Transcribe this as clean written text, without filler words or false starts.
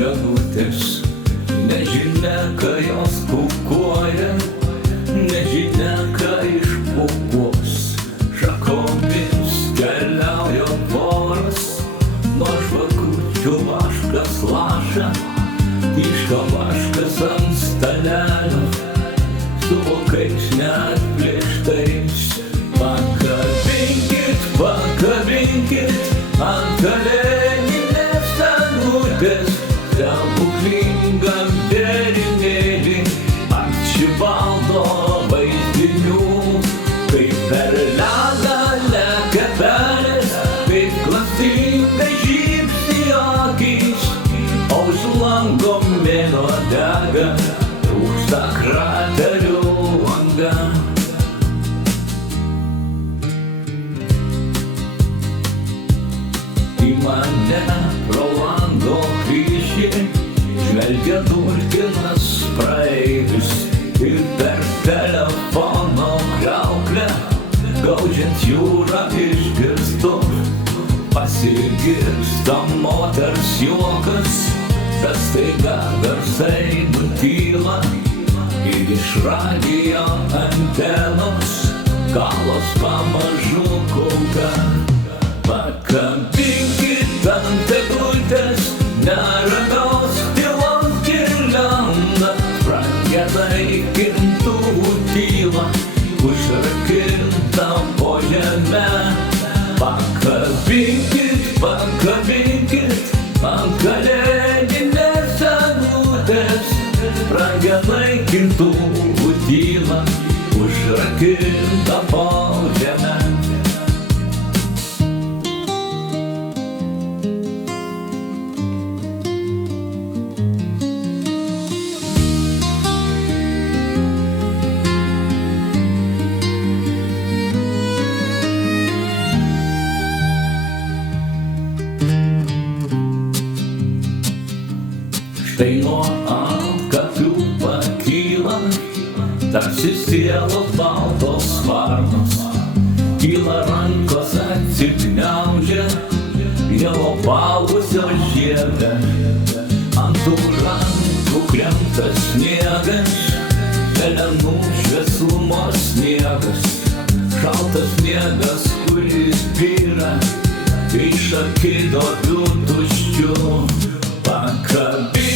gegutės, nežinia, ką jos kukuoja, nežinia, ką išpūkuos. Šakomis keliauja poras, nuo žvakučių vaškas laša, tyška vaškas ant stalelio, su vokais neatplėštais. Pakabinkit, pakabinkit ant kalėdinės eglutės stebuklingą vėrinėlį, Arčibaldo vaizdinių, kaip per ledą lekia pelės, kaip klastingai žybsi akys, o už lango mėnuo dega, trūksta kraterių anga. Į mane pro lango kryžį žvelgia dulkinas praeivis ir per telefono kriauklę, gaudžiant jūrą išgirstu, pasigirsta moters juokas, bet staiga garsai nutyla ir iš radijo antenos kalos pamažu kulka. Pakabinkit ant eglutės neramios tylos girliandą, pragieda įkintuvų tylą, užrakinta po žeme. Pakabinkit, pakabinkit ant kalėdinės eglutės, pragieda įkintuvų tylą, užrakinta po žeme. Štai nuo antkapių pakyla, tarsi sielos baltos varnos, kyla rankos atsigniaužia, jau opalusios žievę, ant tų rankų krenta sniegas, pelenų šviesumo sniegas, šaltas sniegas, kuris byra iš akiduobių tuščių. Pakabinkit